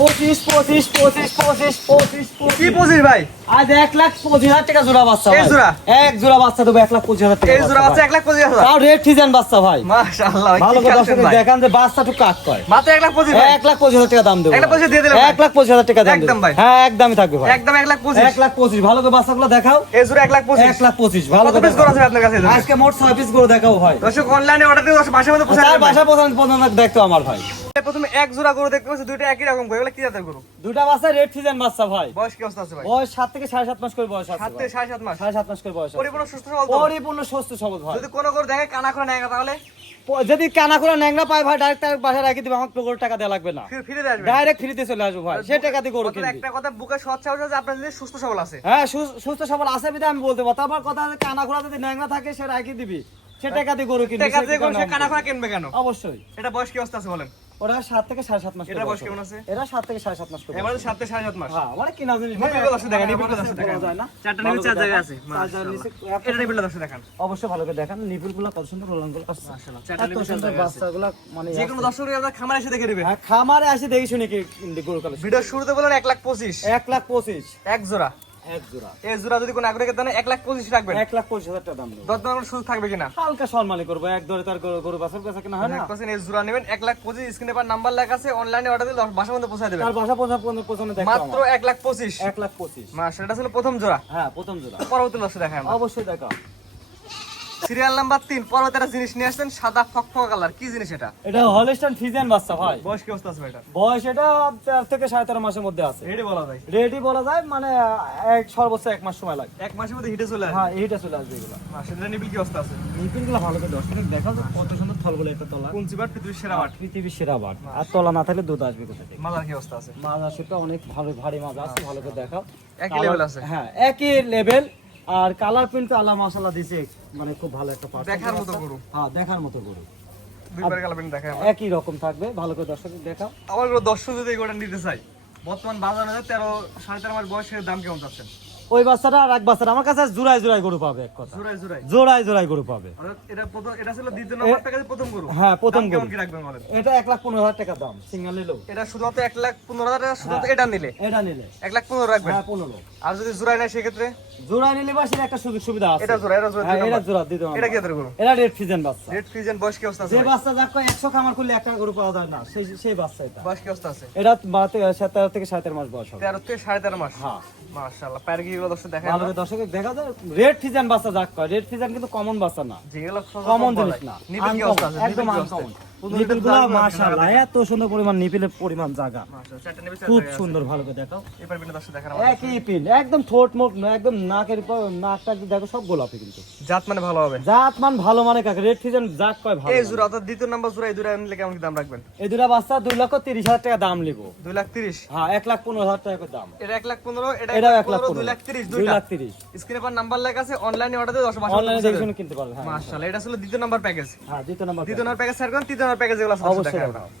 পঁচিশ পঁচিশ পঁচিশ পঁচিশ পঁচিশ কি পঁচিশ ভাই আজ এক লাখ পঁচিশ হাজার টাকা জোড়া বাচ্চা জোড়া? এক জোড়া বাচ্চা দেবো এক লাখ পঁচিশ হাজার টাকা জোড়া বাচ্চা এক লাখ পঁচিশ হাজার তাও রেড সিজন বাচ্চা ভাই মাশাআল্লাহ ভালো করে দর্শক দেখান যে বাচ্চাটু কাক কয় মাত্র এক লাখ পঁচিশ এক লাখ পঁচিশ হাজার টাকা দাম দেবো এক লাখ পঁচিশ দিয়ে দিলাম এক লাখ পঁচিশ হাজার টাকা দাম একদম। ভাই। হ্যাঁ একদমই থাকবে ভাই একদম এক লাখ পঁচিশ এক লাখ পঁচিশ ভালো করে বাচ্চাগুলো দেখাও এই জোড়া এক লাখ পঁচিশ এক লাখ পঁচিশ ভালো করে পিস করা আপনার কাছে আজকে মোট ছয় পিস করে দেখাও ভাই দর্শক অনলাইনে অর্ডার দিয়ে দর্শক মধ্যে পৌঁছে তার দেবেন ভাই। বাসা পছন্দ পছন্দ দেখতো আমার ভাই প্রথমে এক জোড়া গরু দেখতে পাচ্ছি দুইটা একই রকম এগুলো কি জাতের গরু? বাচ্চা রেড সিজন বাচ্চা ভাই বয়স কি অবস্থা আছে ভাই? বয়স সাত থেকে সাড়ে সাত মাস করে বয়স আছে সাত ভাই। থেকে সাড়ে সাত মাস? সাড়ে সাত মাস করে বয়স পরিপূর্ণ সুস্থ সবল পরিপূর্ণ সুস্থ সবল ভাই। যদি কোনো গরু দেখে কানা করে নেয় তাহলে? যদি কানা করে ন্যাংরা পায় ভাই ডাইরেক্ট তার বাসায় রাখি দিবে আমাকে পুকুর টাকা দেওয়া লাগবে না। ফিরে আসবে। ডাইরেক্ট ফ্রিতে চলে আসব ভাই। সে টাকা দিয়ে গরু কিনবি। একটা কথা বুকে সৎ সাহস আছে আপনার যদি সুস্থ সবল আছে। হ্যাঁ সুস্থ সবল আছে আমি বলতে পারব। তারপর কথা কানা খোলা যদি ন্যাংরা থাকে সে রাখি দিবি। সে টাকা দিয়ে গরু কিনবি টাকা দিয়ে গরু সে কানা কানা করে কিনবে কেন? অবশ্যই। এটা বয়স কি অবস্থা আছে বলেন? ওরা সাত থেকে সাড়ে সাত মাস এটার বয়স কেমন আছে? এরা সাত থেকে সাড়ে সাত মাস করে এবার সাত থেকে সাড়ে সাত মাস। হ্যাঁ মানে কিনা জিনিস নিপিল দশটা দেখান, নিপিল কাছে দেখান। যায় না। চারটা নিপিল চার জায়গায়। আছে। এটা দশটা দেখান। অবশ্যই ভালো করে দেখান নিপুল কত সুন্দর আসছে মাশাআল্লাহ, চারটা সুন্দর মানে যে কোনো দর্শক আপনার খামার এসে দেখে দিবে হ্যাঁ, খামারে আসি দেখি শুনি কি গরু ভিডিও শুরুতে বলেন এক লাখ পঁচিশ। এক লাখ পঁচিশ। এক জোড়া। এক জোড়া। এই জোড়া যদি কোনো আগ্রহে দেন এক লাখ পঁচিশ রাখবেন। এক লাখ পঁচিশ হাজার টাকা দাম দেবো। দশ সুযোগ থাকবে কিনা? হালকা সম্মানই করব। এক দরে তার গরু- বাছর কিনা হয় না? পার্সেন্ট এই জোড়া নেবেন এক লাখ পঁচিশ স্ক্রিনে পার নাম্বার লেখা আছে অনলাইনে অর্ডার দিলে দেবেন। তার বাসা পৌঁছানো দেখো মাত্র এক লাখ পঁচিশ। এক লাখ পঁচিশ। মাস সেটা ছিল প্রথম জোড়া। হ্যাঁ প্রথম জোড়া। পরবর্তী দেখায় অবশ্যই দেখা সিরিয়াল নাম্বার তিন পরবর্তী একটা জিনিস নিয়ে আসছেন সাদা ফকফকা কালার। কি জিনিস এটা? এটা হলিস্টান ফিজিয়ান বাচ্চা ভাই। বয়স কি অবস্থা আছে এটা বয়স এটা চার থেকে সাড়ে তেরো মাসের মধ্যে আছে। রেডি বলা যায়। রেডি বলা যায় মানে এক সর্বোচ্চ এক মাস সময় লাগে। এক মাসের মধ্যে হিটে চলে আসে? হ্যাঁ এইটা চলে আসবে এগুলো। মাস এটা নিবিল কি অবস্থা আছে। নিপিলগুলো ভালো করে দর্শক দেখাও তো কত সুন্দর থল বলে একটা তলা। কোন চিবার পৃথিবীর সেরা মাঠ। পৃথিবীর সেরা বাট আর তলা না থাকলে দুধ আসবে কোথা থেকে? মাজার কি অবস্থা আছে? মাছ আসেটা অনেক ভালো ভারী মাছ আছে ভালো করে দেখাও। একই level আছে? হ্যাঁ একই লেভেল আর কালার প্রিন্ট আল্লাহ মাশাআল্লাহ দিছে। মানে খুব ভালো একটা পার্সেন্ট দেখার মতো গরু। হ্যাঁ দেখার মতো গরু। দুইবার কালার দেখায় আমরা একই রকম থাকবে। ভালো করে দর্শক দেখাও। আমার দর্শক যদি এগুলো নিতে চাই বর্তমান বাজারে তেরো সাড়ে তেরো মাস বয়সের দাম কেমন চাচ্ছেন? ওই বাচ্চাটা আর এক বাচ্চাটা। আমার কাছে জোড়াই জোড়াই গরু পাবে এক কথা। জোড়াই জোড়াই জোড়াই জোড়াই গরু পাবে। এটা প্রথম এটা ছিল দ্বিতীয় নম্বর প্যাকেজে প্রথম গরু। হ্যাঁ, প্রথম গরু। কি রাখবেন বলেন? এটা এক লাখ পনেরো হাজার টাকা দাম সিঙ্গেল নিলেও। এটা শুধুমাত্র এক লাখ পনেরো হাজার টাকা শুধুমাত্র হ্যাঁ। এটা নিলে? এটা নিলে। এক লাখ পনেরো রাখবেন? হ্যাঁ পনেরো। আর যদি জোড়াই নেয় সেক্ষেত্রে? জোড়াই নিলে বা সেটা একটা সুযোগ সুবিধা আছে। এটা জোড়া এটা জোড়া হ্যাঁ এটা জোড়া দিতে হবে এটা কি গরু? এটা রেড ফিজেন বাচ্চা। রেড ফ্রিজেন বয়স কি অবস্থা আছে যে বাচ্চা যাক কয় একশো খামার করলে একটা গরু পাওয়া যায় না। সেই সেই বাচ্চা এটা। বয়স কি অবস্থা আছে? এটা বাতে তেরো থেকে সাড়ে তেরো মাস বয়স হবে। তেরো থেকে সাড়ে তেরো মাস। হ্যাঁ। মাশাআল্লাহ দর্শক দেখায় ভালো দর্শক দেখা যায় রেড ফিজান বাচ্চা যাক কয় রেড ফিজান কিন্তু কমন বাচ্চা না। যেগুলো কমন জিনিস না। একদম আনকমন? নিপিলগুলো মাশাআল্লাহ এত সুন্দর পরিমাণ নিপিলের পরিমাণ জায়গা মাশাআল্লাহ, চারটা নিবিল চার খুব সুন্দর ভালো করে দেখাও। এবার বিনা দর্শক দেখান একই পিন একদম ঠোঁট মুখ একদম নাকের উপর নাকটা দেখো সব গোলাপি কিন্তু। জাত মানে ভালো হবে। জাত মান ভালো মানে কাকে? রেড ফিজান জাত কয় ভালো এই। জোড়া অর্থাৎ দ্বিতীয় নাম্বার জোড়া এই জোড়া নিলে কেমন দাম রাখবেন? এই বাচ্চা লক্ষ হাজার টাকা দাম লাখ তিরিশ? হ্যাঁ এক লাখ পনেরো হাজার টাকা করে দাম। এটা এক লাখ পনেরো এটা এটাও এক লাখ পনেরো দুই লাখ তিরিশ দুই দুইটা। লাখ তিরিশ। স্ক্রিনে পার নাম্বার লেখা আছে অনলাইনে অর্ডার দিয়ে দশ মাস অনলাইনে দেখে কিনতে পারবে হ্যাঁ। মাশাআল্লাহ এটা ছিল দ্বিতীয় নাম্বার প্যাকেজ হ্যাঁ দ্বিতীয় নাম্বার দ্বিতীয় নাম্বার প্যাকেজ স্যার তৃতীয় আছে অবশ্যই।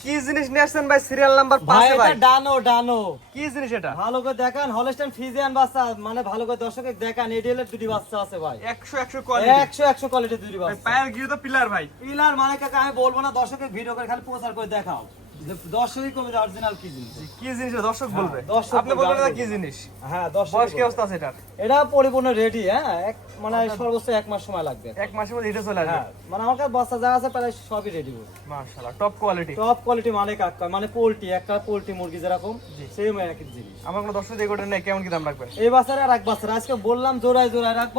কি জিনিস নিয়ে আসছেন ভাই? সিরিয়াল নাম্বার ভাই এটা ডানো ডানো। কি জিনিস এটা? ভালো করে দেখান হলস্টাইন ফ্রিজিয়ান বাচ্চা মানে ভালো করে দর্শকে দেখান এডিএলের দুটি বাচ্চা আছে ভাই। একশো একশো কোয়ালিটি একশো একশো কোয়ালিটি দুটি বাচ্চা। পায়ের গিয়ে তো পিলার ভাই। পিলার মানে কাকা আমি বলব না দর্শকের ভিডিও করে খালি প্রচার করে দেখাও। দর্শকই কমে অরিজিনাল কি জিনিস? কি জিনিস দর্শক বলবে। দর্শক আপনি বলবেন না কি জিনিস? হ্যাঁ দর্শক বয়স কি অবস্থা আছে এটার? এটা পরিপূর্ণ রেডি হ্যাঁ? এক মানে সর্বোচ্চ এক মাস সময় লাগবে। এক মাসের মধ্যে হিটে চলে আসবে। হ্যাঁ মানে আমার কাছে বাচ্চা যা আছে প্রায় সবই রেডি মাশাআল্লাহ টপ কোয়ালিটি টপ কোয়ালিটি মানে কাকা মানে পোল্ট্রি একটা পোল্ট্রি মুরগি যেরকম সেম একই জিনিস। আমার কোনো দর্শক দিয়ে নেই কেমন কি দাম রাখবেন? এই বাচ্চারা আর এক বাচ্চারা আজকে বললাম জোড়ায় জোড়ায় রাখব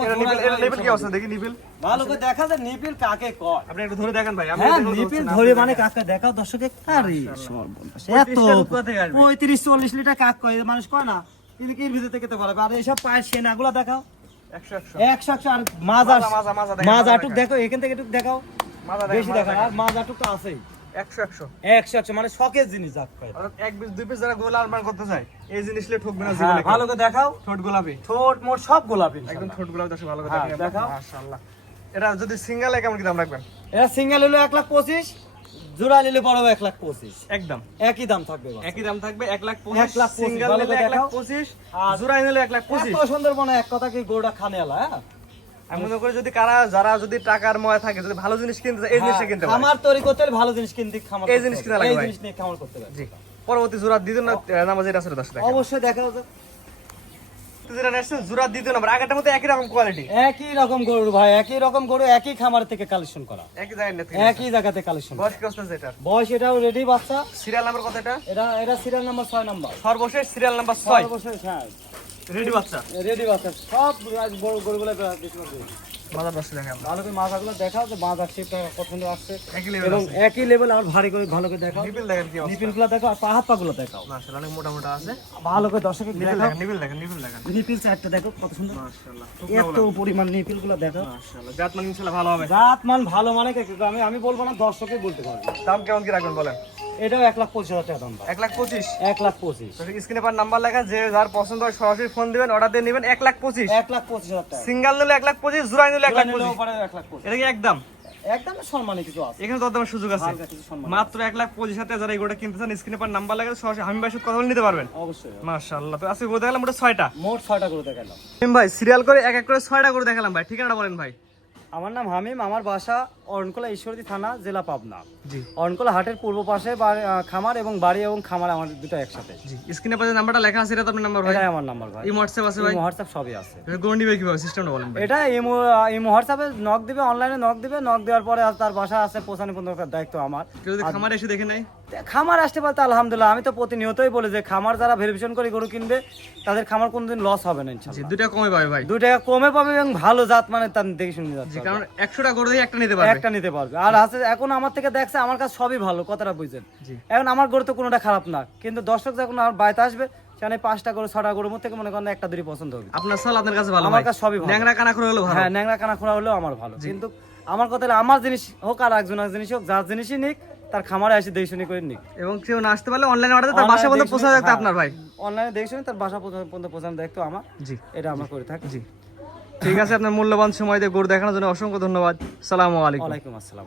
কি অবস্থা? দেখি নিপিল ভালো করে দেখা যায় নিপিল কাকে কয়। আপনি একটু ধরে দেখেন ভাই হ্যাঁ নিপিল ধরে মানে কাকে দেখাও দর্শকে। আরে এত 35 টার উপর থেকে আসবে। পঁয়ত্রিশ চল্লিশ লিটার কাক কয়? মানুষ কয় না? এর ভিতর থেকে পারবে আর এইসব পায়ের সেনাগুলো দেখাও। একশো একশো। আর মাজা মাজা, দেখাও, টুক দেখো এখান থেকে টুক দেখাও। বেশি দেখা দেখেন। আর মাজা টুক তো আছেই। মানে শখের জিনিস যাক এক পিস দুই পিস যারা গোল করতে চায় এই জিনিস নিয়ে ঠকবে না হ্যাঁ, জীবনে ভালো করে দেখাও। ঠোঁট গোলাপি। ঠোঁট মোট সব গোলাপি একদম ঠোঁট গোলাপি দর্শক ভালো করে হ্যাঁ, দেখাও। মাশাআল্লাহ। এটা যদি সিঙ্গেল কেমন কি দাম রাখবেন? এটা সিঙ্গেল হলো এক লাখ পঁচিশ জোড়া নিলে বড় এক লাখ পঁচিশ। একদম। একই দাম থাকবে একই দাম থাকবে এক লাখ এক লাখ সিঙ্গেল নিলে এক লাখ পঁচিশ আর জোড়াই নিলে এক লাখ পঁচিশ। সুন্দর মনে এক কথা কি গরুটা খানে এলা হ্যাঁ? আমি মনে করি যদি কারা যারা যদি টাকার ময় থাকে যদি ভালো জিনিস কিনতে চায় এই জিনিসটা কিনতে পারে। খামার তৈরি করতে ভালো জিনিস কিনতে খামার এই জিনিস। কিনা লাগবে এই জিনিস নিয়ে খামার করতে হবে। জি। পরবর্তী জোড়া দ্বিতীয় না নামাজ এটা আসলে দশ অবশ্যই দেখা নেক্সট জোড়া দ্বিতীয় নাম্বার। আগেরটার মধ্যে একই রকম কোয়ালিটি একই রকম গরু ভাই একই রকম গরু একই খামার থেকে কালেকশন করা। একই জায়গায় একই জায়গাতে কালেকশন বয়স কি এটা বয়স এটাও রেডি বাচ্চা। সিরিয়াল নাম্বার কত এটা? এটা এটা সিরিয়াল নাম্বার ছয় নাম্বার। সর্বশেষ সিরিয়াল নাম্বার ছয়। অবশ্যই হ্যাঁ। রেডি বাচ্চা? রেডি বাচ্চা। সব গরু গরুগুলো ready। মাদার দশ দেখে ভালো করে মাথাগুলো দেখাও যে মাথা শেপটা পছন্দ আসছে এবং একই লেভেল আর ভারী করে ভালো করে দেখাও। নিপিল দেখেন কি নিপিলগুলো দেখো আর পা হাত পাগুলো দেখাও। মাশাআল্লাহ অনেক মোটা মোটা আছে। ভালো করে দর্শকে নিপিল দেখেন নিপিল দেখেন নিপিল দেখেন। নিপিল চারটা দেখো কত সুন্দর। মাশাআল্লাহ এত পরিমাণ নিপিলগুলো দেখো মাশাআল্লাহ জাত মান ইনশাআল্লাহ ভালো হবে। জাত মান ভালো মানে আমি আমি বলব না দর্শকে বলতে পারব দাম কেমন কি রাখবেন বলেন? এটাও এক লাখ পঁচিশ হাজার টাকা দাম এক লাখ পঁচিশ? এক লাখ পঁচিশ। স্ক্রিনে পার নাম্বার লেখা যে যার পছন্দ হয় সরাসরি ফোন দিবেন অর্ডার দিয়ে নেবেন এক লাখ পঁচিশ। এক লাখ পঁচিশ হাজার টাকা। সিঙ্গেল নিলে এক লাখ পঁচিশ জোড়াই নিলে 1 লাখ এটা কি একদম? একদম সম্মানে কিছু আছে। এখানে তো দামের সুযোগ আছে। মাত্র এক লাখ পঁচিশ হাতে যারা এগুলো কিনতে চান স্ক্রিনে পার নাম্বার লাগে সরাসরি আমি ভাই কথা বলে নিতে পারবেন। অবশ্যই মাশাআল্লাহ। তো আজকে গেলাম মোট ছয়টা। মোট ছয়টা করে দেখালাম। ভাই সিরিয়াল করে এক এক করে ছয়টা করে দেখালাম ভাই। ঠিকানাটা বলেন ভাই। আমার নাম হামিম আমার বাসা অরণকোলা ঈশ্বরদী থানা জেলা পাবনা। জি। অরণকোলা হাটের পূর্ব পাশে খামার এবং বাড়ি এবং খামার আমার দুটো একসাথে। জি স্ক্রিনে পাশে নাম্বারটা লেখা আছে এটা আপনার নাম্বার ভাই। আমার নাম্বার ভাই। এই হোয়াটসঅ্যাপ আছে ভাই? হোয়াটসঅ্যাপ সবই আছে। গন্ডি ভাই কীভাবে? সিস্টেমটা বলেন এটা ইমো ইমো হোয়াটসঅ্যাপে নক দিবে অনলাইনে নক দিবে নক দেওয়ার পরে আর তার বাসা আছে পৌঁছানো পর্যন্ত দায়িত্ব আমার। কেউ যদি খামারে এসে দেখে নাই খামার আসতে পারতে আলহামদুলিল্লাহ। আমি তো প্রতিনিয়তই বলি যে খামার যারা ভেরিফিকেশন করে গরু কিনবে তাদের খামার কোনোদিন লস হবে না ইনশাআল্লাহ দুইটা কমে পাবে ভাই। দুই টাকা কমে পাবে এবং ভালো জাত মানে তার দেখে শুনে যাচ্ছে। কারণ একশোটা করে দিয়ে একটা নিতে পারবে। একটা নিতে পারবে। আর আছে এখন আমার থেকে দেখছে আমার কাছে সবই ভালো কথাটা বুঝছেন? এখন আমার গরু তো কোনোটা খারাপ না কিন্তু দর্শক যখন আমার বাড়িতে আসবে সেখানে পাঁচটা করে ছটা গরুর মধ্যে থেকে মনে করেন একটা দুটি পছন্দ হবে। আপনার সাল আপনার কাছে ভালো আমার কাছে সবই ভালো। ন্যাংরা কানা করে হলো ভালো। হ্যাঁ ন্যাংরা কানা খোলা হলেও আমার ভালো। কিন্তু আমার কথা আমার জিনিস হোক আর একজন এক জিনিস হোক যার জিনিসই নিক তার খামারে আসে দেখে শুনে করে নিক? এবং কেউ না আসতে পারলে অনলাইনে অর্ডার তার বাসা পর্যন্ত পৌঁছা থাকতো আপনার ভাই? অনলাইনে দেখে শুনে তার বাসা পর্যন্ত পর্যন্ত পৌঁছানো দেখতো আমার। জি। এটা আমার করে থাকি। জি। ঠিক আছে আপনার মূল্যবান সময় দিয়ে গরু দেখানোর জন্য অসংখ্য ধন্যবাদ। সালামু আলাইকুম। ওয়ালাইকুম আসসালাম।